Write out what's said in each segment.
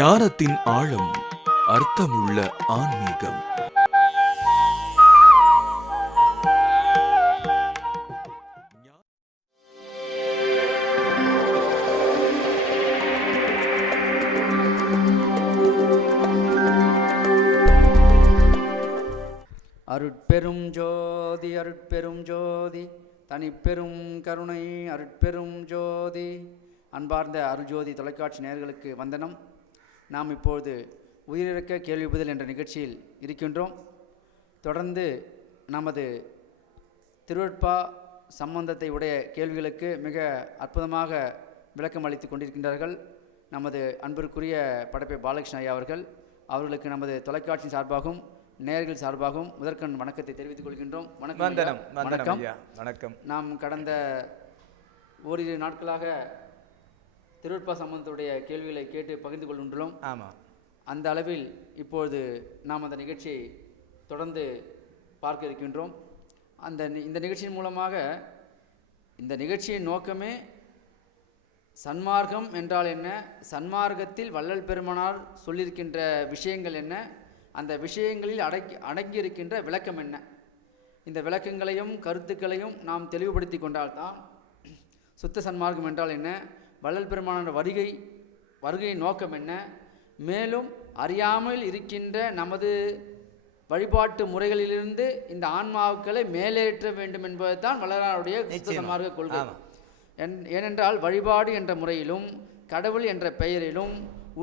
ஞானத்தின் ஆழம் அர்த்தமுள்ள ஆன்மீகம். அருட்பெரும் ஜோதி அருட்பெரும் ஜோதி தனிப்பெரும் கருணை அருட்பெரும் ஜோதி. அன்பார்ந்த அருள்ஜோதி தொலைக்காட்சி நேர்களுக்கு வந்தனம். நாம் இப்பொழுது உயிரிழக்க கேள்வி பதில் என்ற நிகழ்ச்சியில் இருக்கின்றோம். தொடர்ந்து நமது திருவட்பா சம்பந்தத்தை உடைய கேள்விகளுக்கு மிக அற்புதமாக விளக்கம் அளித்து கொண்டிருக்கின்றார்கள். நமது அன்பிற்குரிய படைப்பை பாலகிருஷ்ண ஐயா அவர்கள் அவர்களுக்கு நமது தொலைக்காட்சி சார்பாகவும் நேயர்கள் சார்பாகவும் முதற்கண் வணக்கத்தை தெரிவித்துக் கொள்கின்றோம். வணக்கம் வணக்கம். வணக்கம். நாம் கடந்த ஓரிரு நாட்களாக திருவட்பா சம்பந்தத்துடைய கேள்விகளை கேட்டு பகிர்ந்து கொள்கின்றோம். ஆமாம் அந்த அளவில் இப்பொழுது நாம் அந்த நிகழ்ச்சியை தொடர்ந்து பார்க்க இருக்கின்றோம். அந்த இந்த நிகழ்ச்சியின் மூலமாக இந்த நிகழ்ச்சியின் நோக்கமே சன்மார்க்கம் என்றால் என்ன? சன்மார்க்கத்தில் வள்ளல் பெருமானார் சொல்லியிருக்கின்ற விஷயங்கள் என்ன? அந்த விஷயங்களில் அடக்கி அடங்கியிருக்கின்ற விளக்கம் என்ன? இந்த விளக்கங்களையும் கருத்துக்களையும் நாம் தெளிவுபடுத்தி கொண்டால்தான் சுத்த சன்மார்க்கம் என்றால் என்ன? வள்ளல் பெருமானார் வருகை வருகையின் நோக்கம் என்ன? மேலும் அறியாமல் இருக்கின்ற நமது வழிபாட்டு முறைகளிலிருந்து இந்த ஆன்மாக்களை மேலேற்ற வேண்டும் என்பதுதான் வள்ளலாருடைய சுத்த நிச்சயமா. சன்மார்க்க கொள்கை. ஏனென்றால் வழிபாடு என்ற முறையிலும் கடவுள் என்ற பெயரிலும்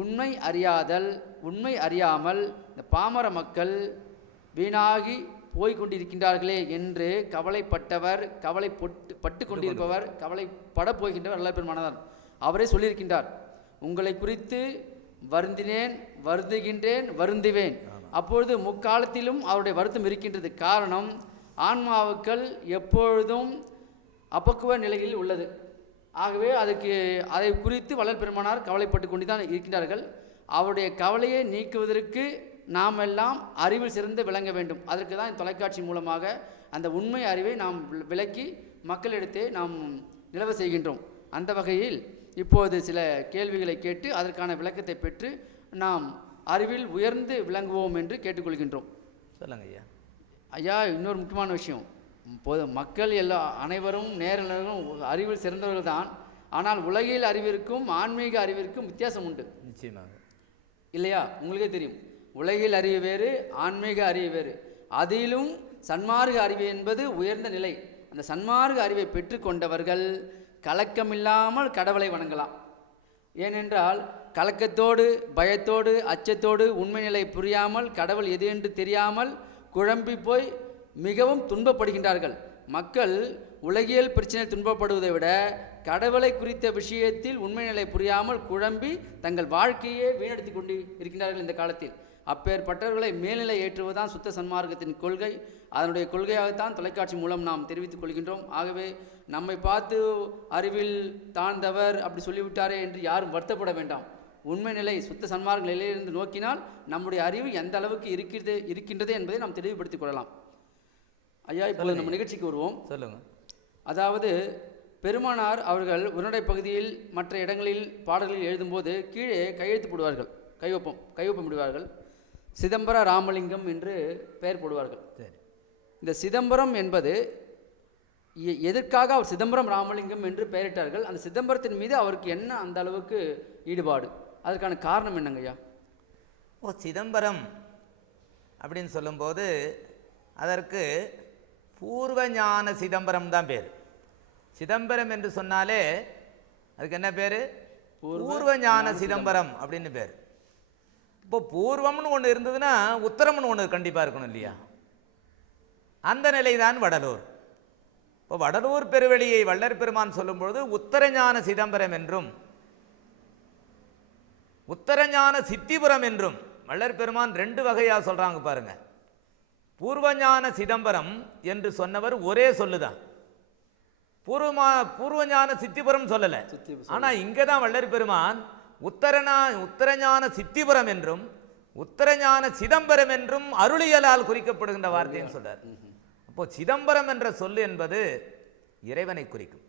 உண்மை அறியாதல் உண்மை அறியாமல் இந்த பாமர மக்கள் வீணாகி போய்க் கொண்டிருக்கின்றார்களே என்று கவலைப்பட்டவர் கவலை பொட்டு பட்டு கொண்டிருப்பவர் கவலைப்பட போகின்றவர் அல்ல பெருமானார். அவரே சொல்லியிருக்கின்றார் உங்களை குறித்து வருந்தினேன் வருந்துகின்றேன் வருந்துவேன். அப்பொழுது முக்காலத்திலும் அவருடைய வருத்தம் இருக்கின்றது. காரணம் ஆன்மாவுக்கள் எப்பொழுதும் அபக்குவ நிலையில் உள்ளது. ஆகவே அதுக்கு அதை குறித்து வள்ளல் பெருமானார் கவலைப்பட்டு கொண்டு தான் இருக்கின்றார்கள். அவருடைய கவலையை நீக்குவதற்கு நாம் எல்லாம் அறிவில் சிறந்து விளங்க வேண்டும். அதற்கு தான் தொலைக்காட்சி மூலமாக அந்த உண்மை அறிவை நாம் விளக்கி மக்களிடத்தே நாம் நிலவ செய்கின்றோம். அந்த வகையில் இப்போது சில கேள்விகளை கேட்டு அதற்கான விளக்கத்தை பெற்று நாம் அறிவில் உயர்ந்து விளங்குவோம் என்று கேட்டுக்கொள்கின்றோம். சொல்லுங்க ஐயா. ஐயா இன்னொரு முக்கியமான விஷயம். பொது மக்கள் எல்லா அனைவரும் நேரிலும் அறிவில் சிறந்தவர்கள் தான் ஆனால் உலகியல் அறிவிற்கும் ஆன்மீக அறிவிற்கும் வித்தியாசம் உண்டு. நிச்சயமாக. இல்லையா? உங்களுக்கே தெரியும். உலகில் அறிவு வேறு ஆன்மீக அறிவு வேறு. அதிலும் சன்மார்க்க அறிவு என்பது உயர்ந்த நிலை. அந்த சன்மார்க்க அறிவை பெற்றுக்கொண்டவர்கள் கலக்கமில்லாமல் கடவுளை வணங்கலாம். ஏனென்றால் கலக்கத்தோடு பயத்தோடு அச்சத்தோடு உண்மை நிலை புரியாமல் கடவுள் எது என்று தெரியாமல் குழம்பி போய் மிகவும் துன்பப்படுகின்றார்கள். மக்கள் உலகியல் பிரச்சனை துன்பப்படுவதை விட கடவுளை குறித்த விஷயத்தில் உண்மை நிலை புரியாமல் குழம்பி தங்கள் வாழ்க்கையே வீணடித்து கொண்டு இருக்கின்றார்கள் இந்த காலத்தில். அப்பேற்பட்டவர்களை மேல்நிலை ஏற்றுவதுதான் சுத்த சன்மார்க்கத்தின் கொள்கை. அதனுடைய கொள்கையாகத்தான் தொலைக்காட்சி மூலம் நாம் தெரிவித்துக் கொள்கின்றோம். ஆகவே நம்மை பார்த்து அறிவில் தாழ்ந்தவர் அப்படி சொல்லிவிட்டாரே என்று யாரும் வருத்தப்பட வேண்டாம். உண்மை நிலை சுத்த சன்மார்க்க நிலையிலிருந்து நோக்கினால் நம்முடைய அறிவு எந்த அளவுக்கு இருக்கிறது இருக்கின்றது என்பதை நாம் தெளிவுபடுத்திக் கொள்ளலாம். ஐயா இப்போது நம்ம நிகழ்ச்சிக்கு வருவோம். சொல்லுங்க. அதாவது பெருமானார் அவர்கள் உரைநடை பகுதியில் மற்ற இடங்களில் பாடல்களில் எழுதும்போது கீழே கையெழுத்து போடுவார்கள். கையொப்பம் கையொப்பம் விடுவார்கள் சிதம்பர ராமலிங்கம் என்று பெயர் போடுவார்கள். சரி. இந்த சிதம்பரம் என்பது எதற்காக அவர் சிதம்பரம் ராமலிங்கம் என்று பெயரிட்டார்கள்? அந்த சிதம்பரத்தின் மீது அவருக்கு என்ன அந்த அளவுக்கு ஈடுபாடு? அதற்கான காரணம் என்னங்கய்யா ஓ சிதம்பரம் அப்படின்னு சொல்லும்போது அதற்கு பூர்வ ஞான சிதம்பரம் தான் பேர். சிதம்பரம் என்று சொன்னாலே அதுக்கு என்ன பேர்? பூர்வ ஞான சிதம்பரம் அப்படின்னு பேர். இப்போ பூர்வம்னு ஒன்று இருந்ததுன்னா உத்தரம்னு ஒன்று கண்டிப்பாக இருக்கணும் இல்லையா? அந்த நிலைதான் வடலூர். இப்போ வடலூர் பெருவெளியை வள்ளற் பெருமான் சொல்லும்பொழுது உத்தரஞான சிதம்பரம் என்றும் உத்தரஞான சித்திபுரம் என்றும் வள்ளற் பெருமான் ரெண்டு வகையாக சொல்றாங்க பாருங்க. பூர்வஞான சிதம்பரம் என்று சொன்னவர் ஒரே சொல்லுதான். பூர்வமா பூர்வஞான சித்திபுரம் சொல்லல. சித்திபுரம். ஆனா இங்கே தான் வள்ளற் பெருமான் உத்தரஞா உத்தரஞான சித்திபுரம் என்றும் உத்தரஞான சிதம்பரம் என்றும் அருளியலால் குறிக்கப்படுகின்ற வார்த்தைன்னு சொல்றார். அப்போ சிதம்பரம் என்ற சொல் என்பது இறைவனை குறிக்கும்.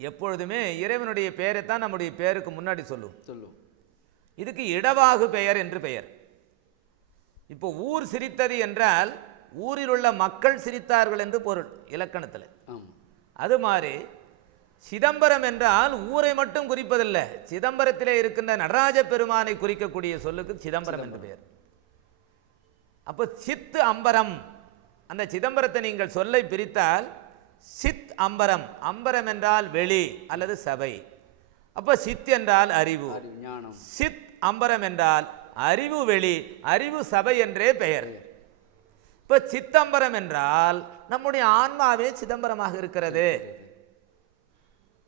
எப்பொழுதுமே இறைவனுடைய பெயரைத்தான் நம்முடைய பேருக்கு முன்னாடி சொல்லுவோம். சொல்லுவோம். இதுக்கு இடவாகு பெயர் என்று பெயர். இப்போ ஊர் சிரித்தது என்றால் ஊரில் உள்ள மக்கள் சிரித்தார்கள் என்று பொருள் இலக்கணத்தில். அது மாதிரி சிதம்பரம் என்றால் ஊரை மட்டும் குறிப்பதில்லை. சிதம்பரத்திலே இருக்கின்ற நடராஜ பெருமானை குறிக்கக்கூடிய சொல்லுக்கு சிதம்பரம் என்று பெயர். அப்போ சித்து அம்பரம் அந்த சிதம்பரத்தை நீங்கள் சொல்லை பிரித்தால் சித் அம்பரம் அம்பரம் என்றால் வெளி அல்லது சபை. அப்போ சித் என்றால் அறிவு. சித் அம்பரம் என்றால் அறிவு வெளி அறிவு சபை என்றே பெயர். இப்போ சித்தம்பரம் என்றால் நம்முடைய ஆன்மாவே சிதம்பரமாக இருக்கிறது.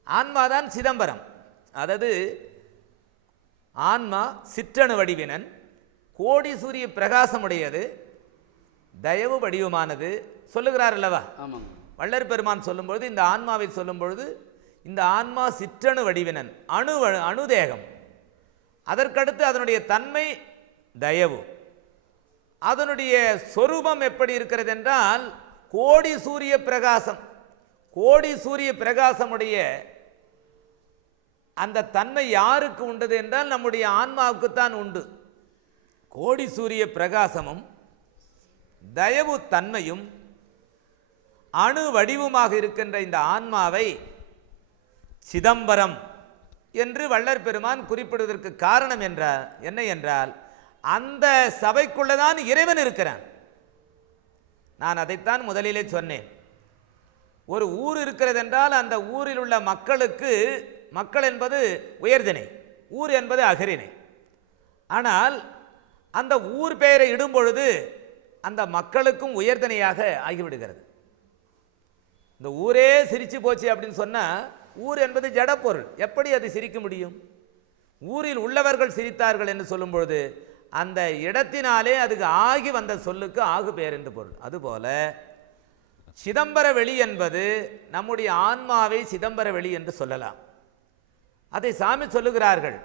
ஆன்மாதான் சிதம்பரம். அதாவது ஆன்மா சிற்றணு வடிவினன் கோடி சூரிய பிரகாசமுடையது தயவு வடிவமானது. சொல்லுகிறார் அல்லவா? ஆமாங்க. வள்ளற் பெருமான் சொல்லும்பொழுது இந்த ஆன்மாவை சொல்லும் பொழுது இந்த ஆன்மா சிற்றணு வடிவினன் அணு அணுதேகம். அதற்கடுத்து அதனுடைய தன்மை தயவு. அதனுடைய சொரூபம் எப்படி இருக்கிறது என்றால் கோடி சூரிய பிரகாசம். கோடி சூரிய பிரகாசமுடைய அந்த தன்மை யாருக்கு உண்டது என்றால் நம்முடைய ஆன்மாவுக்குத்தான் உண்டு. கோடி சூரிய பிரகாசமும் தயவு தன்மையும் அணு வடிவமாக இருக்கின்ற இந்த ஆன்மாவை சிதம்பரம் என்று வள்ளற் பெருமான் குறிப்பிடுவதற்கு காரணம் என்ற என்ன என்றால் அந்த சபைக்குள்ளே தான் இறைவன் இருக்கிறான். நான் அதைத்தான் முதலிலே சொன்னேன். ஒரு ஊர் இருக்கிறது என்றால் அந்த ஊரில் உள்ள மக்களுக்கு மக்கள் என்பது உயர்திணை ஊர் என்பது அகரிணை. ஆனால் அந்த ஊர் பெயரை இடும்பொழுது அந்த மக்களுக்கும் உயர்தனையாக ஆகிவிடுகிறது. இந்த ஊரே சிரிச்சு போச்சு அப்படின்னு சொன்னால் ஊர் என்பது ஜடப்பொருள். எப்படி அது சிரிக்க முடியும்? ஊரில் உள்ளவர்கள் சிரித்தார்கள் என்று சொல்லும்பொழுது அந்த இடத்தினாலே அதுக்கு ஆகி வந்த சொல்லுக்கு ஆகு பெயர் என்று பொருள். அதுபோல சிதம்பர வெளி என்பது நம்முடைய ஆன்மாவை சிதம்பர வெளி என்று சொல்லலாம். அதை சாமி சொல்லுகிறார்கள்.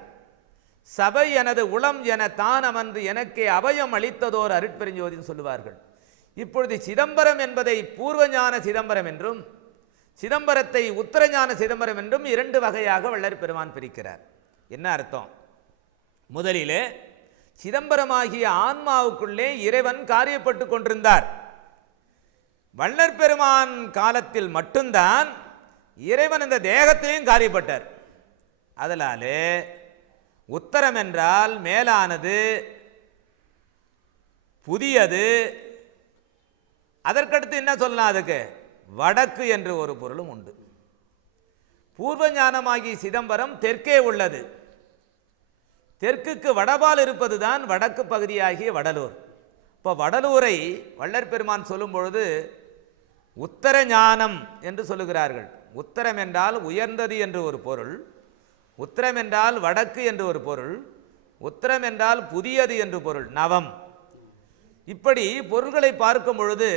சபை எனது உளம் என தான் அமர்ந்து எனக்கே அபயம் அளித்ததோர் அருட்பெருஞ்சோதின்னு சொல்லுவார்கள். இப்பொழுது சிதம்பரம் என்பதை பூர்வஞான சிதம்பரம் என்றும் சிதம்பரத்தை உத்தரஞான சிதம்பரம் என்றும் இரண்டு வகையாக வள்ளற் பெருமான் பிரிக்கிறார். என்ன அர்த்தம்? முதலிலே சிதம்பரமாகிய ஆன்மாவுக்குள்ளே இறைவன் காரியப்பட்டு கொண்டிருந்தார். வள்ளற் பெருமான் காலத்தில் மட்டும்தான் இறைவன் இந்த தேகத்திலையும் காரியப்பட்டார். அதனாலே உத்தரம் என்றால் மேலானது புதியது. அதற்கடுத்து என்ன சொல்லலாம் அதுக்கு? வடக்கு என்று ஒரு பொருளும் உண்டு. பூர்வ ஞானமாகி சிதம்பரம் தெற்கே உள்ளது. தெற்குக்கு வடபால் இருப்பதுதான் வடக்கு பகுதியாகிய வடலூர். இப்போ வடலூரை வள்ளற் பெருமான் சொல்லும் பொழுது உத்தர ஞானம் என்று சொல்லுகிறார்கள். உத்தரம் என்றால் உயர்ந்தது என்று ஒரு பொருள். உத்தரம் என்றால் வடக்கு என்று ஒரு பொருள் உத்தரம் என்றால் புதியது என்று பொருள் நவம். இப்படி பொருள்களை பார்க்கும் பொழுது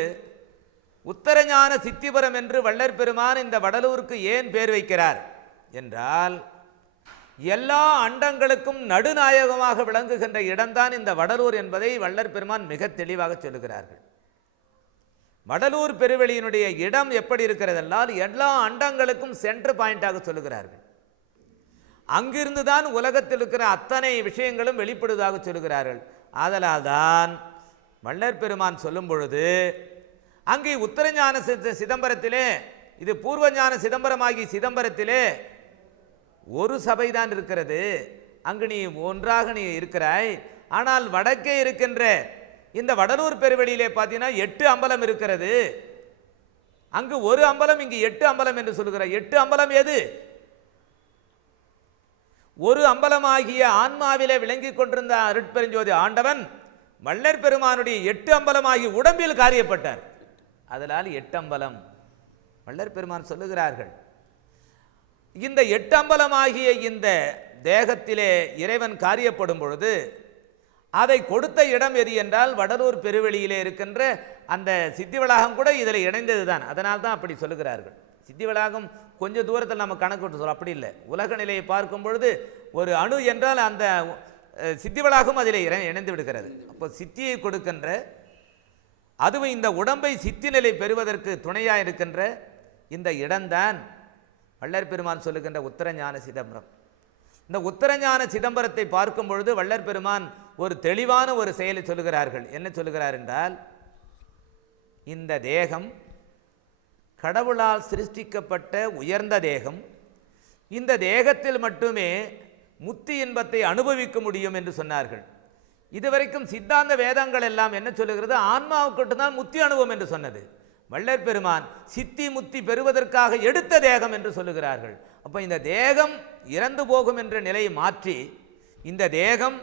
உத்தரஞான சித்திபுரம் என்று வள்ளற் பெருமான் இந்த வடலூருக்கு ஏன் பேர் வைக்கிறார் என்றால் எல்லா அண்டங்களுக்கும் நடுநாயகமாக விளங்குகின்ற இடம்தான் இந்த வடலூர் என்பதை வள்ளற் பெருமான் மிக தெளிவாக சொல்லுகிறார்கள். வடலூர் பெருவெளியினுடைய இடம் எப்படி இருக்கிறதென்றால் எல்லா அண்டங்களுக்கும் சென்ட்ரு பாயிண்டாக சொல்லுகிறார்கள். அங்கிருந்து தான் உலகத்தில் இருக்கிற அத்தனை விஷயங்களும் வெளிப்படுவதாக சொல்கிறார்கள். ஆதலால் தான் வள்ளற் பெருமான் சொல்லும் பொழுது அங்கே உத்தரஞான சி- சிதம்பரத்திலே இது பூர்வஞான சிதம்பரமாகி சிதம்பரத்திலே ஒரு சபைதான் இருக்கிறது. அங்கு நீ ஒன்றாக நீ இருக்கிறாய். ஆனால் வடக்கே இருக்கின்ற இந்த வடலூர் பெருவெளியிலே பார்த்தீங்கன்னா எட்டு அம்பலம் இருக்கிறது. அங்கு ஒரு அம்பலம் இங்கு எட்டு அம்பலம் என்று சொல்கிறார். எட்டு அம்பலம் எது? ஒரு அம்பலமாகிய ஆன்மாவிலே விளங்கிக் கொண்டிருந்த அருட்பெருஞ்சோதி ஆண்டவன் மல்லர் பெருமானுடைய எட்டு அம்பலமாகி உடம்பில் காரியப்பட்டார். அதனால் எட்டு அம்பலம். மல்லர் பெருமான் சொல்லுகிறார்கள் இந்த எட்டு அம்பலமாகிய இந்த தேகத்திலே இறைவன் காரியப்படும் பொழுது அதை கொடுத்த இடம் எது என்றால் வடலூர் பெருவெளியிலே இருக்கின்ற அந்த சித்தி வளாகம் கூட இதில் இணைந்தது தான் அதனால் தான் அப்படி சொல்லுகிறார்கள். சித்தி வளாகம் கொஞ்சம் தூரத்தில் நம்ம கணக்கு விட்டு சொல்ல அப்படி இல்லை. உலக நிலையை பார்க்கும் பொழுது ஒரு அணு என்றால் அந்த சித்தி வளாகம் அதில் இணைந்து விடுகிறது. அப்போ சித்தியை கொடுக்கின்ற அதுவும் இந்த உடம்பை சித்தி நிலை பெறுவதற்கு துணையாக இருக்கின்ற இந்த இடம்தான் வள்ளற் பெருமான் சொல்லுகின்ற உத்தரஞான சிதம்பரம். இந்த உத்தரஞான சிதம்பரத்தை பார்க்கும் பொழுது வள்ளற் பெருமான் ஒரு தெளிவான ஒரு செயலை சொல்லுகிறார்கள். என்ன சொல்லுகிறார் என்றால் இந்த தேகம் கடவுளால் சிருஷ்டிக்கப்பட்ட உயர்ந்த தேகம் இந்த தேகத்தில் மட்டுமே முத்தி இன்பத்தை அனுபவிக்க முடியும் என்று சொன்னார்கள். இதுவரைக்கும் சித்தாந்த வேதங்கள் எல்லாம் என்ன சொல்லுகிறது? ஆன்மாவுக்கு தான் முத்தி அனுபவம் என்று சொன்னது. வள்ளற் பெருமான் சித்தி முத்தி பெறுவதற்காக எடுத்த தேகம் என்று சொல்லுகிறார்கள். அப்போ இந்த தேகம் இறந்து போகும் என்ற நிலையை மாற்றி இந்த தேகம்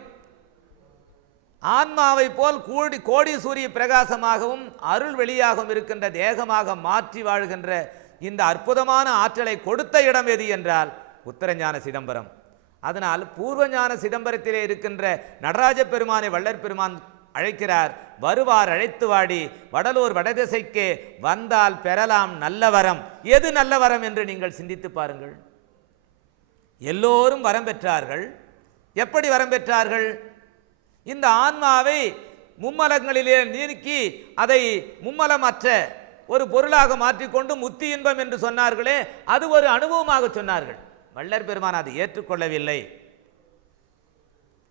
ஆன்மாவை போல் கூடி கோடி சூரிய பிரகாசமாகவும் அருள் வெளியாகவும் இருக்கின்ற தேகமாக மாற்றி வாழ்கின்ற இந்த அற்புதமான ஆற்றலை கொடுத்த இடம் எது என்றால் உத்தரஞான சிதம்பரம். அதனால் பூர்வஞான சிதம்பரத்திலே இருக்கின்ற நடராஜ பெருமானை வள்ளற் பெருமான் அழைக்கிறார். வருவார் அழைத்து வாடி வடலூர் வடதிசைக்கு வந்தால் பெறலாம் நல்ல வரம். எது நல்ல வரம் என்று நீங்கள் சிந்தித்து பாருங்கள். எல்லோரும் வரம் பெற்றார்கள். எப்படி வரம் பெற்றார்கள்? இந்த ஆன்மாவை மும்மலங்களிலே நீக்கி அதை மும்மலமற்ற ஒரு பொருளாக மாற்றிக்கொண்டு முத்தி இன்பம் என்று சொன்னார்களே அது ஒரு அனுபவமாக சொன்னார்கள். வள்ளர் பெருமான் அதை ஏற்றுக்கொள்ளவில்லை.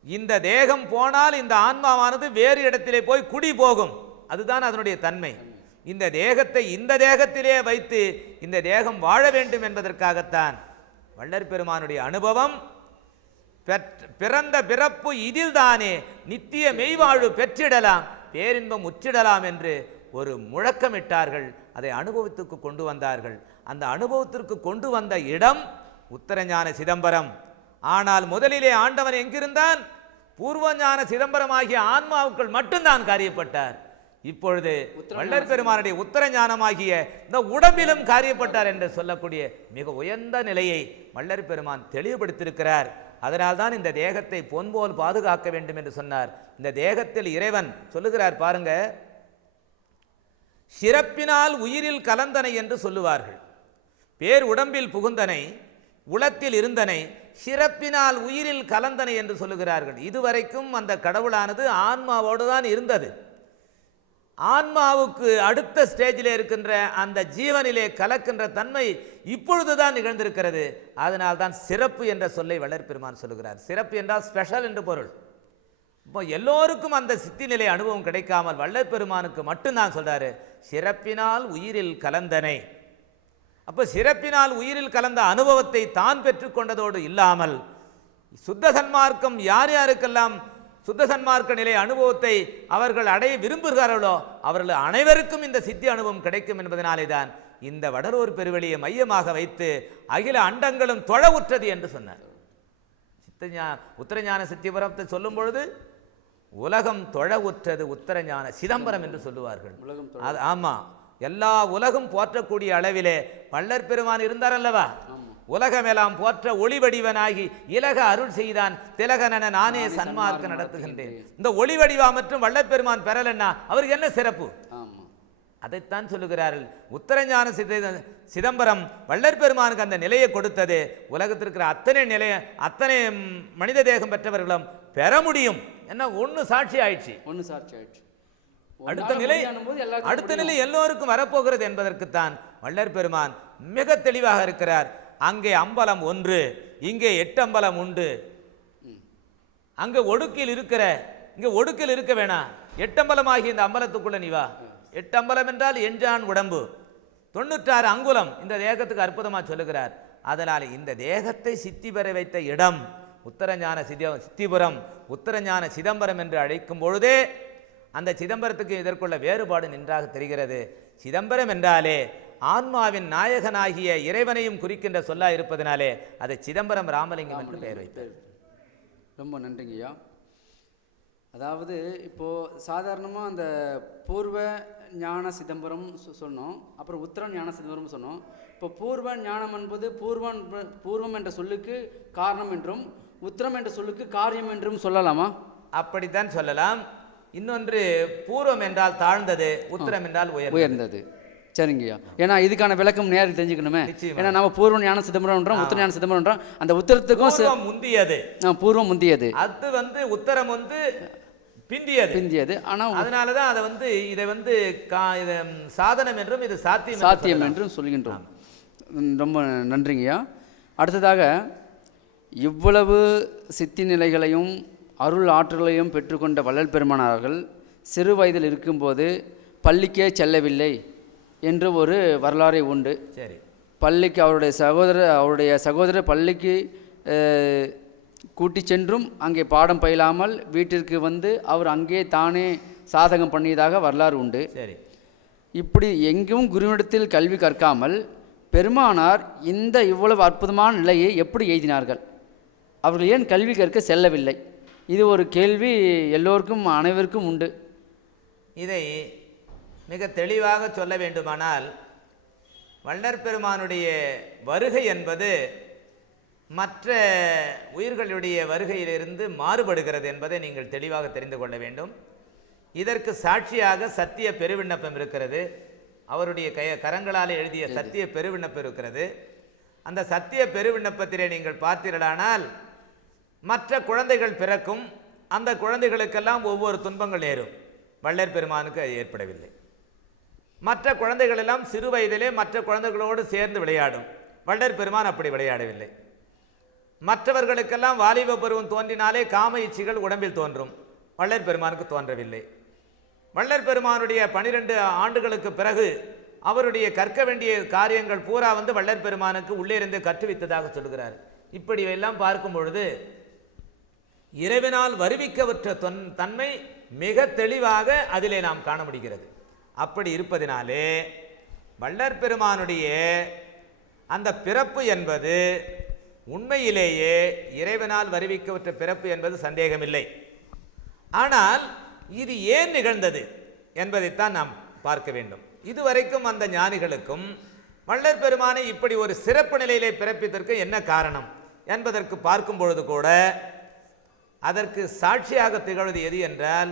இந்த தேகம் போனால் இந்த ஆன்மாவானது வேறு இடத்திலே போய் குடி போகும். அதுதான் அதனுடைய தன்மை. இந்த தேகத்தை இந்த தேகத்திலே வைத்து இந்த தேகம் வாழ வேண்டும் என்பதற்காகத்தான் வள்ளற் பெருமானுடைய அனுபவம் பிறந்த பிறப்பு இதில்தானே. நித்திய மெய்வாழ்வு பெற்றிடலாம் பேரின்பம் உற்றிடலாம் என்று ஒரு முழக்கமிட்டார்கள். அதை அனுபவத்துக்கு கொண்டு வந்தார்கள். அந்த அனுபவத்திற்கு கொண்டு வந்த இடம் உத்தரஞான சிதம்பரம். ஆனால் முதலிலே ஆண்டவன் எங்கிருந்தான்? பூர்வஞான சிதம்பரம் ஆகிய ஆன்மாவுக்குள் மட்டும்தான் காரியப்பட்டார். இப்பொழுது வள்ளற் பெருமானுடைய உத்தர ஞானமாகிய இந்த உடம்பிலும் காரியப்பட்டார் என்று சொல்லக்கூடிய மிக உயர்ந்த நிலையை வள்ளற் பெருமான் தெளிவுபடுத்தியிருக்கிறார். அதனால்தான் இந்த தேகத்தை பொன்போல் பாதுகாக்க வேண்டும் என்று சொன்னார். இந்த தேகத்தில் இறைவன் சொல்லுகிறார் பாருங்க சிறப்பினால் உயிரில் கலந்தனை என்று சொல்லுவார்கள். பேர் உடம்பில் புகுந்தனை உளத்தில் இருந்தனை சிறப்பினால் உயிரில் கலந்தனை என்று சொல்லுகிறார்கள். இதுவரைக்கும் அந்த கடவுளானது ஆன்மாவோடு தான் இருந்தது. ஆன்மாவுக்கு அடுத்த ஸ்டேஜில் இருக்கின்ற அந்த ஜீவனிலே கலக்கின்ற தன்மை இப்பொழுதுதான் நிகழ்ந்திருக்கிறது. அதனால் தான் சிறப்பு என்ற சொல்லை வளர்ப்பெருமான் சொல்லுகிறார். சிறப்பு என்றால் ஸ்பெஷல் என்று பொருள். இப்போ எல்லோருக்கும் அந்த சித்தி நிலை அனுபவம் கிடைக்காமல் வல்லற்பெருமானுக்கு மட்டும்தான் சொல்கிறாரு சிறப்பினால் உயிரில் கலந்தனை. அப்போ சிறப்பினால் உயிரில் கலந்த அனுபவத்தை தான் பெற்றுக்கொண்டதோடு இல்லாமல் சுத்த சன்மார்க்கம் யார் யாருக்கெல்லாம் சுத்த சன்மார்க்க நிலை அனுபவத்தை அவர்கள் அடைய விரும்புகிறார்களோ அவர்கள் அனைவருக்கும் இந்த சித்தி அனுபவம் கிடைக்கும் என்பதனாலே தான் இந்த வடலூர் பெருவெளியை மையமாக வைத்து அகில அண்டங்களும் தொழ உற்றது என்று சொன்னார். சித்தஞா உத்தரஞான சித்திபுரத்தை சொல்லும் பொழுது உலகம் தொழ உற்றது உத்தரஞான சிதம்பரம் என்று சொல்லுவார்கள். உலகம் அது ஆமா எல்லா உலகம் போற்றக்கூடிய அளவிலே வள்ளற் பெருமான் இருந்தார் அல்லவா? உலகமெல்லாம் போற்ற ஒளி வடிவனாகி இலக அருள் செய்தான் திலகனென நானே சன்மார்க்க நடத்துகின்றேன். இந்த ஒளி வடிவா மற்றும் வள்ளற் பெருமான் பெறலன்னா அவருக்கு என்ன சிறப்பு? அதைத்தான் சொல்லுகிறார்கள். உத்தரஞான சித சிதம்பரம் வள்ளற் பெருமானுக்கு அந்த நிலையை கொடுத்தது. உலகத்தில் இருக்கிற அத்தனை நிலைய அத்தனை மனித தேகம் பெற்றவர்களும் பெற முடியும். என்ன ஒன்று சாட்சி ஆயிடுச்சு. ஒன்று சாட்சி ஆயிடுச்சு. அடுத்த நிலை அடுத்த நிலை எல்லோருக்கும் வரப்போகிறது என்பதற்குத்தான் வள்ளற் பெருமான் மிக தெளிவாக இருக்கிறார். அங்கே அம்பலம் ஒன்று இங்கே எட்டம்பலம் உண்டு. அங்கே ஒடுக்கில் இருக்கிற இங்கே ஒடுக்கில் இருக்க வேணாம் எட்டம்பலம் ஆகிய இந்த அம்பலத்துக்குள்ள நீ வா. எட்டம்பலம் என்றால் எஞ்சான் உடம்பு. தொண்ணூற்றாறு அங்குலம் இந்த தேகத்துக்கு அற்புதமாக சொல்லுகிறார். அதனால் இந்த தேகத்தை சித்தி பெற வைத்த இடம் உத்தரஞான சித சித்திபுரம் உத்தரஞான சிதம்பரம் என்று அழைக்கும் பொழுதே அந்த சிதம்பரத்துக்கு இதற்குள்ள வேறுபாடு நின்றாக தெரிகிறது. சிதம்பரம் என்றாலே ஆன்மாவின் நாயகனாகிய இறைவனையும் குறிக்கின்ற சொல்லா இருப்பதனாலே அதை சிதம்பரம் ராமலிங்கம் என்று பெயர் வைத்தார். ரொம்ப நன்றிங்கய்யா அதாவது இப்போது சாதாரணமாக அந்த பூர்வ ஞான சிதம்பரம் சொன்னோம் அப்புறம் உத்தர ஞான சிதம்பரம் சொன்னோம். இப்போ பூர்வ ஞானம் என்பது பூர்வம் பூர்வம் என்ற சொல்லுக்கு காரணம் என்றும் உத்தரம் என்ற சொல்லுக்கு காரியம் என்றும் சொல்லலாமா? அப்படித்தான் சொல்லலாம். இன்னொன்று பூர்வம் என்றால் தாழ்ந்தது உத்தரம் என்றால் உயர் உயர்ந்தது. சரிங்கய்யா. ஏன்னா இதுக்கான விளக்கம் நேரில் தெரிஞ்சுக்கணுமே. ஏன்னா நம்ம பூர்வ ஞான சிதம்பரம்ன்றோம் உத்தர ஞான சிதம்பரம்ன்றோம். அந்த உத்தரத்துக்கும் முந்தியது. பூர்வம் முந்தியது. அது வந்து உத்தரம் வந்து பிந்தியது. பிந்தியது. ஆனால் அதனாலதான் அதை வந்து இதை வந்து கா- இது சாதனம் என்றும் இது சாத்தியம் என்றும் சாத்தியம். என்றும் சொல்கின்றோம். ரொம்ப நன்றிங்கய்யா. அடுத்ததாக இவ்வளவு சித்தி நிலைகளையும் அருள் ஆற்றலையும் பெற்றுக்கொண்ட வள்ளல் பெருமானார்கள் சிறு வயதில் இருக்கும்போது பள்ளிக்கே செல்லவில்லை. என்று ஒரு வரலாறை உண்டு. சரி. பள்ளிக்கு அவருடைய சகோதரர் அவருடைய சகோதரர் பள்ளிக்கு அஹ், கூட்டிச் சென்றும் அங்கே பாடம் பயிலாமல் வீட்டிற்கு வந்து அவர் அங்கே தானே சாதகம் பண்ணியதாக வரலாறு உண்டு. சரி. இப்படி எங்கும் குருவிடத்தில் கல்வி கற்காமல் பெருமானார் இந்த இவ்வளவு அற்புதமான நிலையை எப்படி எய்தினார்கள்? அவர்கள் ஏன் கல்வி கற்க செல்லவில்லை? இது ஒரு கேள்வி எல்லோருக்கும் அனைவருக்கும் உண்டு. இதை மிக தெளிவாக சொல்ல வேண்டுமானால் வள்ளற் பெருமானுடைய வருகை என்பது மற்ற உயிர்களுடைய வருகையிலிருந்து மாறுபடுகிறது என்பதை நீங்கள் தெளிவாக தெரிந்து கொள்ள வேண்டும். இதற்கு சாட்சியாக சத்திய பெருவிண்ணப்பம் இருக்கிறது. அவருடைய கய கரங்களால் எழுதிய சத்திய பெருவிண்ணப்பம் இருக்கிறது. அந்த சத்திய பெருவிண்ணப்பத்திலே நீங்கள் பார்த்தீர்களானால் மற்ற குழந்தைகள் பிறக்கும் அந்த குழந்தைகளுக்கெல்லாம் ஒவ்வொரு துன்பங்கள் ஏறும். வள்ளற் பெருமானுக்கு அது ஏற்படவில்லை. மற்ற குழந்தைகள் எல்லாம் சிறு வயதிலே மற்ற குழந்தைகளோடு சேர்ந்து விளையாடும். வள்ளர் பெருமான் அப்படி விளையாடவில்லை. மற்றவர்களுக்கெல்லாம் வாலிப பருவம் தோன்றினாலே காம இச்சைகள் உடம்பில் தோன்றும். வள்ளர் பெருமானுக்கு தோன்றவில்லை. வள்ளர் பெருமானுடைய பனிரெண்டு ஆண்டுகளுக்கு பிறகு அவருடைய கற்க வேண்டிய காரியங்கள் பூரா வந்து வள்ளர் பெருமானுக்கு உள்ளே இருந்து கற்றுவித்ததாக சொல்கிறார். இப்படி எல்லாம் பார்க்கும் பொழுது இரவினால் வருவிக்கவற்ற தொன் தன்மை மிக தெளிவாக அதிலே நாம் காண முடிகிறது. அப்படி இருப்பதினாலே வள்ளற் பெருமானுடைய அந்த பிறப்பு என்பது உண்மையிலேயே இறைவனால் வருவிக்கவற்ற பிறப்பு என்பது சந்தேகமில்லை. ஆனால் இது ஏன் நிகழ்ந்தது என்பதைத்தான் நாம் பார்க்க வேண்டும். இதுவரைக்கும் அந்த ஞானிகளுக்கும் வள்ளற் பெருமானை இப்படி ஒரு சிறப்பு நிலையிலே பிறப்பித்ததற்கு என்ன காரணம் என்பதற்கு பார்க்கும் பொழுது கூட அதற்கு சாட்சியாக திகழ்வது எது என்றால்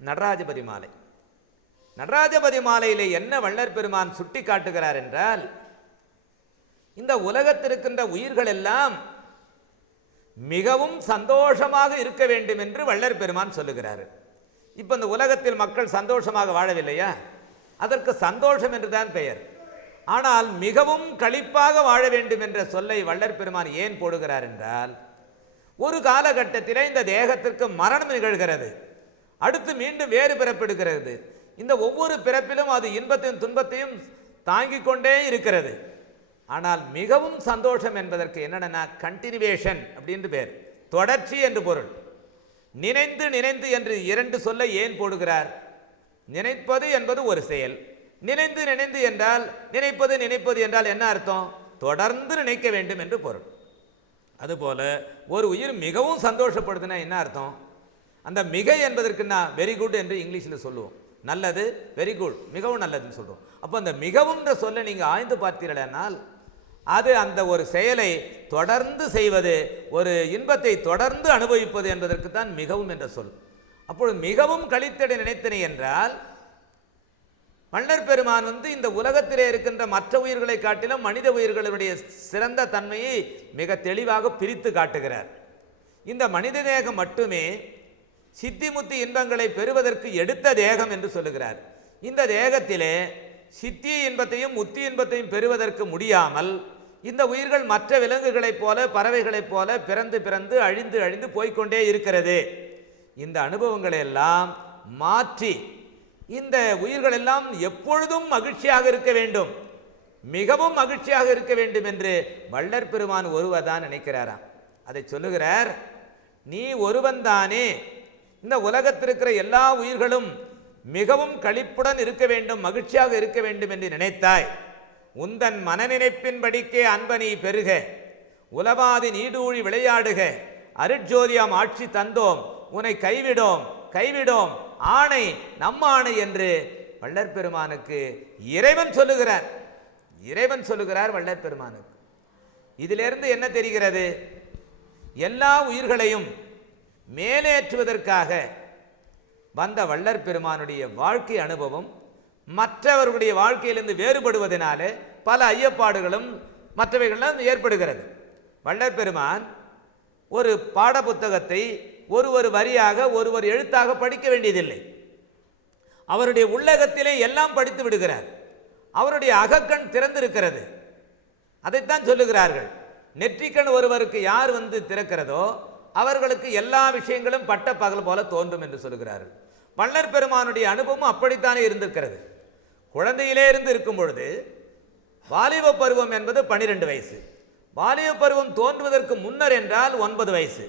நடராஜபதி மாலை. நடராஜபதி மாலையிலே என்ன வள்ளற் பெருமான் சுட்டி காட்டுகிறார் என்றால் இந்த உலகத்திருக்கின்ற உயிர்கள் எல்லாம் மிகவும் சந்தோஷமாக இருக்க வேண்டும் என்று வள்ளற் பெருமான் சொல்லுகிறார். இப்போ இந்த உலகத்தில் மக்கள் சந்தோஷமாக வாழவில்லையா? அதற்கு சந்தோஷம் என்றுதான் பெயர். ஆனால் மிகவும் களிப்பாக வாழ வேண்டும் என்ற சொல்லை வள்ளற் பெருமான் ஏன் போடுகிறார் என்றால் ஒரு காலகட்டத்திலே இந்த தேகத்திற்கு மரணம் நிகழ்கிறது. அடுத்து மீண்டும் வேறு பிறப்பிடுகிறது. இந்த ஒவ்வொரு பிறப்பிலும் அது இன்பத்தையும் துன்பத்தையும் தாங்கிக் கொண்டே இருக்கிறது. ஆனால் மிகவும் சந்தோஷம் என்பதற்கு என்னென்னா கண்டினியூவேஷன் அப்படின்னு பேர். தொடர்ச்சி என்று பொருள். நினைந்து நினைந்து என்று இரண்டு சொல்ல ஏன் போடுகிறார்? நினைப்பது என்பது ஒரு செயல். நினைந்து நினைந்து என்றால் நினைப்பது நினைப்பது என்றால் என்ன அர்த்தம்? தொடர்ந்து நினைக்க வேண்டும் என்று பொருள். அதுபோல ஒரு உயிர் மிகவும் சந்தோஷப்படுதுன்னா என்ன அர்த்தம்? அந்த மிக என்பதற்கு நான் வெரி குட் என்று இங்கிலீஷில் சொல்லுவோம். நல்லது வெரி குட் மிகவும் நல்லதுன்னு சொல்லுவோம் அப்போ அந்த மிகவும்ன்ற சொல்ல நீங்கள் ஆய்ந்து பார்த்தீர்களானால் அது அந்த ஒரு செயலை தொடர்ந்து செய்வது ஒரு இன்பத்தை தொடர்ந்து அனுபவிப்பது என்பதற்கு தான் மிகவும் என்ற சொல். அப்பொழுது மிகவும் கழித்தடை நினைத்தனை என்றால் மன்னர் பெருமான் வந்து இந்த உலகத்திலே இருக்கின்ற மற்ற உயிர்களை காட்டிலும் மனித உயிர்களுடைய சிறந்த தன்மையை மிக தெளிவாக பிரித்து காட்டுகிறார். இந்த மனித தேகம் மட்டுமே சித்திமுத்தி இன்பங்களை பெறுவதற்கு எடுத்த தேகம் என்று சொல்லுகிறார். இந்த தேகத்திலே சித்தி இன்பத்தையும் முத்தி இன்பத்தையும் பெறுவதற்கு முடியாமல் இந்த உயிர்கள் மற்ற விலங்குகளைப் போல பறவைகளைப் போல பிறந்து பிறந்து அழிந்து அழிந்து போய்க்கொண்டே இருக்கிறது. இந்த அனுபவங்களை எல்லாம் மாற்றி இந்த உயிர்கள் எல்லாம் எப்பொழுதும் மகிழ்ச்சியாக இருக்க வேண்டும். மிகவும் மகிழ்ச்சியாக இருக்க வேண்டும் என்று வள்ளற் பெருமான் ஒருவர் தான் நினைக்கிறாராம். அதை சொல்லுகிறார் நீ ஒருவன் தானே இந்த உலகத்திருக்கிற எல்லா உயிர்களும் மிகவும் கழிப்புடன் இருக்க வேண்டும் மகிழ்ச்சியாக இருக்க வேண்டும் என்று நினைத்தாய். உந்தன் மனநினைப்பின்படிக்கே அன்பனி பெருக உலவாதி நீடூழி விளையாடுக. அருட்ஜோதியாம் ஆட்சி தந்தோம். உன்னை கைவிடோம் கைவிடோம். ஆணை நம்ம ஆணை என்று வள்ளற் பெருமானுக்கு இறைவன் சொல்லுகிறார். இறைவன் சொல்லுகிறார் வள்ளற் பெருமானுக்கு. இதிலிருந்து என்ன தெரிகிறது? எல்லா உயிர்களையும் மேலேற்றுவதற்காக வந்த வள்ளற் பெருமானுடைய வாழ்க்கை அனுபவம் மற்றவர்களுடைய வாழ்க்கையிலிருந்து வேறுபடுவதனாலே பல ஐயப்பாடுகளும் மற்றவைகளும் ஏற்படுகிறது. வள்ளற் பெருமான் ஒரு பாடப்புத்தகத்தை ஒரு ஒரு வரியாக ஒரு ஒரு எழுத்தாக படிக்க வேண்டியதில்லை. அவருடைய உள்ளகத்திலே எல்லாம் படித்து விடுகிறார். அவருடைய அகக்கண் திறந்திருக்கிறது. அதைத்தான் சொல்லுகிறார்கள். நெற்றிக்கண் ஒருவருக்கு யார் வந்து திறக்கிறதோ அவர்களுக்கு எல்லா விஷயங்களும் பட்ட பகல் போல தோன்றும் என்று சொல்கிறார்கள் வள்ளற் பெருமானுடைய அனுபவம் அப்படித்தானே இருந்திருக்கிறது. குழந்தையிலே இருந்து இருக்கும் பொழுது வாலிப பருவம் என்பது பனிரெண்டு வயசு. வாலிப பருவம் தோன்றுவதற்கு முன்னர் என்றால் ஒன்பது வயசு.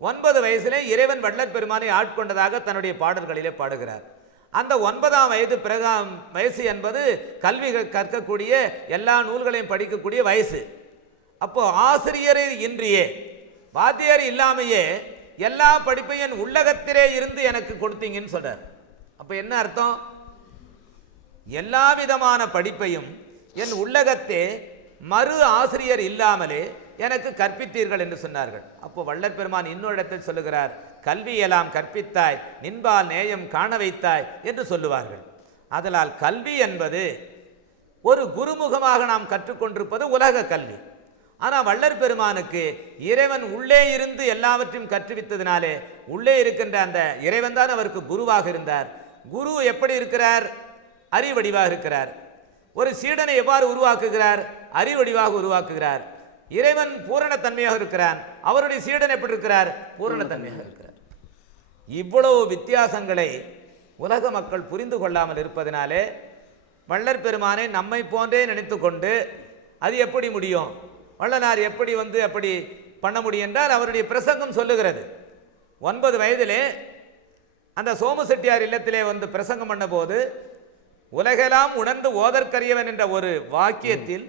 ஒன்பது வயசிலே இறைவன் வள்ளல் பெருமானை ஆட்கொண்டதாக தன்னுடைய பாடல்களிலே பாடுகிறார். அந்த ஒன்பதாம் வயது பிரகா வயசு என்பது கல்வி கற்கக்கூடிய எல்லா நூல்களையும் படிக்கக்கூடிய வயசு. அப்போ ஆசிரியரை இன்றியே வாத்தியார் இல்லாமையே எல்லா படிப்பையும் என் உள்ளகத்திலே இருந்து எனக்கு கொடுத்தீங்கன்னு சொல்கிறார் அப்போ என்ன அர்த்தம்? எல்லா விதமான படிப்பையும் என் உள்ளகத்தே மறு ஆசிரியர் இல்லாமலே எனக்கு கற்பித்தீர்கள் என்று சொன்னார்கள். அப்போ வள்ளற் பெருமான் இன்னொரு இடத்தில் சொல்லுகிறார் கல்வியெல்லாம் கற்பித்தாய் நின்பால் நேயம் காண வைத்தாய் என்று சொல்லுவார்கள். அதனால் கல்வி என்பது ஒரு குருமுகமாக நாம் கற்றுக்கொண்டிருப்பது உலக கல்வி. ஆனால் வள்ளர் பெருமானுக்கு இறைவன் உள்ளே இருந்து எல்லாவற்றையும் கற்றுவித்ததினாலே உள்ளே இருக்கின்ற அந்த இறைவன் தான் அவருக்கு குருவாக இருந்தார். குரு எப்படி இருக்கிறார்? அறிவடிவாக இருக்கிறார். ஒரு சீடனை எவ்வாறு உருவாக்குகிறார்? அறிவடிவாக உருவாக்குகிறார். இறைவன் பூரணத்தன்மையாக இருக்கிறான். அவருடைய சீடன் எப்படி இருக்கிறார்? பூரணத்தன்மையாக இருக்கிறார். இவ்வளவு வித்தியாசங்களை உலக மக்கள் புரிந்து கொள்ளாமல் இருப்பதனாலே வள்ளற் பெருமானை நம்மை போன்றே நினைத்து கொண்டு அது எப்படி முடியும்? வள்ளலார் எப்படி வந்து அப்படி பண்ண முடியும் என்றால் அவருடைய பிரசங்கம் சொல்லுகிறது. ஒன்பது வயதிலே அந்த சோமசெட்டியார் இல்லத்திலே வந்து பிரசங்கம் பண்ணபோது உலகெல்லாம் உணர்ந்து ஓதற்கரியவன் என்ற ஒரு வாக்கியத்தில்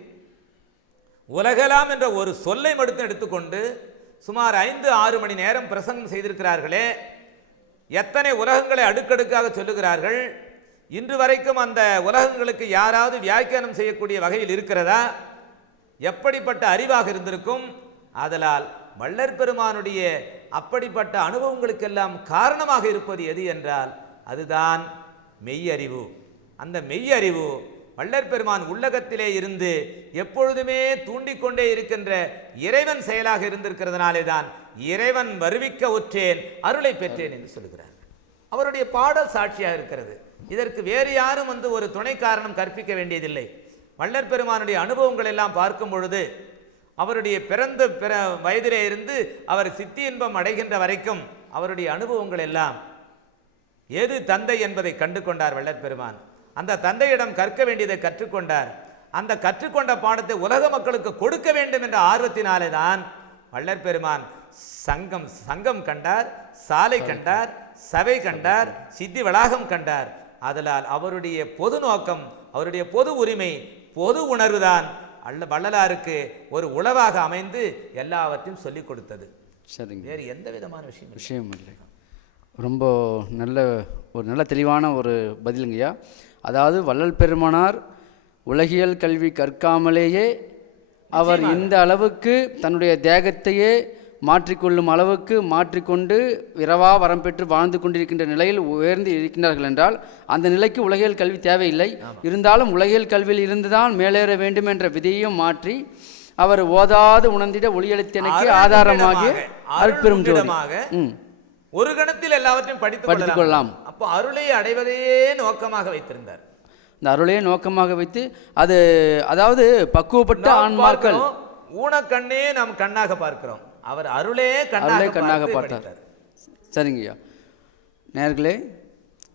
உலகெல்லாம் என்ற ஒரு சொல்லை மட்டும் எடுத்துக்கொண்டு சுமார் ஐந்து ஆறு மணி நேரம் பிரசங்கம் செய்திருக்கிறார்களே. எத்தனை உலகங்களை அடுக்கடுக்காக சொல்லுகிறார்கள்? இன்று வரைக்கும் அந்த உலகங்களுக்கு யாராவது வியாக்கியானம் செய்யக்கூடிய வகையில் இருக்கிறதா? எப்படிப்பட்ட அறிவாக இருந்திருக்கும்? ஆதலால் வள்ளற் பெருமானுடைய அப்படிப்பட்ட அனுபவங்களுக்கெல்லாம் காரணமாக இருப்பது எது என்றால் அதுதான் மெய்யறிவு. அந்த மெய்யறிவு வள்ளற் பெருமான் உள்ளகத்திலே இருந்து எப்பொழுதுமே தூண்டிக்கொண்டே இருக்கின்ற இறைவன் செயலாக இருந்திருக்கிறதுனாலே தான் இறைவன் வருவிக்க உற்றேன் அருளை பெற்றேன் என்று சொல்லுகிறார் அவருடைய பாடல் சாட்சியாக இருக்கிறது. இதற்கு வேறு யாரும் வந்து ஒரு துணை காரணம் கற்பிக்க வேண்டியதில்லை. வள்ளற் பெருமானுடைய அனுபவங்கள் எல்லாம் பார்க்கும் பொழுது அவருடைய பிறந்த பிற வயதிலே இருந்து அவர் சித்தி இன்பம் அடைகின்ற வரைக்கும் அவருடைய அனுபவங்கள் எல்லாம் எது தந்தை என்பதை கண்டு கொண்டார் வள்ளற் பெருமான். அந்த தந்தையிடம் கற்க வேண்டியதை கற்றுக்கொண்டார். அந்த கற்றுக்கொண்ட பாடத்தை உலக மக்களுக்கு கொடுக்க வேண்டும் என்ற ஆர்வத்தினாலே தான் வள்ளற் பெருமான் சங்கம் சங்கம் கண்டார் சாலை கண்டார் சபை கண்டார் சித்தி வளாகம் கண்டார். அதனால் அவருடைய பொது நோக்கம் அவருடைய பொது உரிமை பொது உணர்வுதான். அல்ல வள்ளலாருக்கு ஒரு உளவாக அமைந்து எல்லாவற்றையும் சொல்லிக் கொடுத்தது. சரிங்க. வேறு எந்த விதமான விஷயம். விஷயம் இல்லை. ரொம்ப நல்ல ஒரு நல்ல தெளிவான ஒரு பதிலுங்கய்யா. அதாவது வள்ளல் பெருமானார் உலகியல் கல்வி கற்காமலேயே அவர் இந்த அளவுக்கு தன்னுடைய தேகத்தையே மாற்றிக்கொள்ளும் அளவுக்கு மாற்றிக்கொண்டு இரவா வரம் பெற்று வாழ்ந்து கொண்டிருக்கின்ற நிலையில் உயர்ந்து இருக்கின்றார்கள் என்றால் அந்த நிலைக்கு உலகியல் கல்வி தேவையில்லை. இருந்தாலும் உலகியல் கல்வியில் இருந்துதான் மேலேற வேண்டும் என்ற விதியையும் மாற்றி அவர் ஓதாது உணர்ந்திட ஒளியளித்தனுக்கு ஆதாரமாகிய அருள் அருட்பெரும் ஜோதி. உண்டிடமாக ம். ஒரு கணத்தில் எல்லாவற்றையும் படித்துக் படித்துக் கொள்ளலாம். அப்போ அருளை அடைவதையே நோக்கமாக வைத்திருந்தார். இந்த அருளையே நோக்கமாக வைத்து அது அதாவது பக்குவப்பட்ட ஆன்மாக்கள். ஊனக்கண்ணே நாம் கண்ணாக பார்க்கிறோம். அவர் அருளே அருளே கண்ணாக கண்ணாக பார்த்து பார்த்தார். சரிங்கய்யா. நேர்களே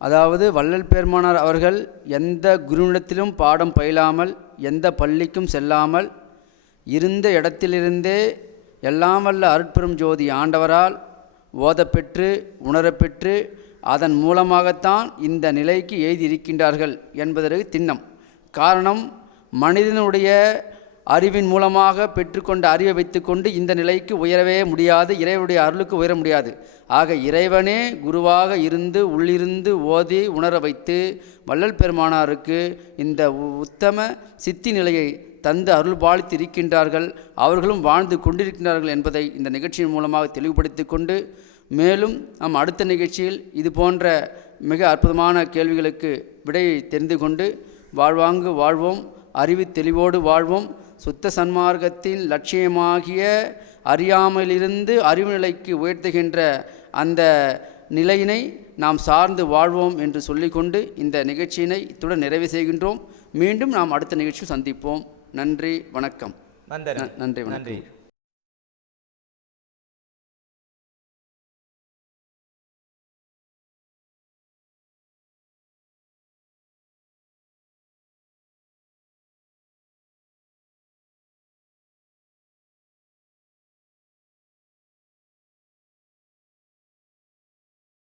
அதாவது வள்ளல் பெருமானார் அவர்கள் எந்த குருவிடத்திலும் பாடம் பயிலாமல் எந்த பள்ளிக்கும் செல்லாமல் இருந்த இடத்திலிருந்தே எல்லாம் வல்ல அருட்பெரும் ஜோதி ஆண்டவரால் ஓதப்பெற்று உணரப்பெற்று அதன் மூலமாகத்தான் இந்த நிலைக்கு எய்தியிருக்கின்றார்கள் என்பதற்கு திண்ணம். காரணம் மனிதனுடைய அறிவின் மூலமாக பெற்றுக்கொண்ட அறிவை வைத்துக்கொண்டு இந்த நிலைக்கு உயரவே முடியாது இறைவனுடைய அருளுக்கு உயர முடியாது. ஆக இறைவனே குருவாக இருந்து உள்ளிருந்து ஓதி உணர வைத்து வள்ளல் பெருமானாருக்கு இந்த உத்தம சித்தி நிலையை தந்து அருள் பாலித்து இருக்கின்றார்கள். அவர்களும் வாழ்ந்து கொண்டிருக்கின்றார்கள் என்பதை இந்த நிகழ்ச்சியின் மூலமாக தெளிவுபடுத்திக் கொண்டு மேலும் நம் அடுத்த நிகழ்ச்சியில் இது போன்ற மிக அற்புதமான கேள்விகளுக்கு விடையை தெரிந்து கொண்டு வாழ்வாங்கு வாழ்வோம் அறிவு தெளிவோடு வாழ்வோம். சுத்த சன்மார்க்கத்தின் லட்சியமாகிய அறியாமலிருந்து அறிவு நிலைக்கு உயர்த்துகின்ற அந்த நிலையினை நாம் சார்ந்து வாழ்வோம் என்று சொல்லிக்கொண்டு இந்த நிகழ்ச்சியினை இத்துடன் நிறைவு செய்கின்றோம். மீண்டும் நாம் அடுத்த நிகழ்ச்சியில் சந்திப்போம். நன்றி வணக்கம். நன்றி நன்றி.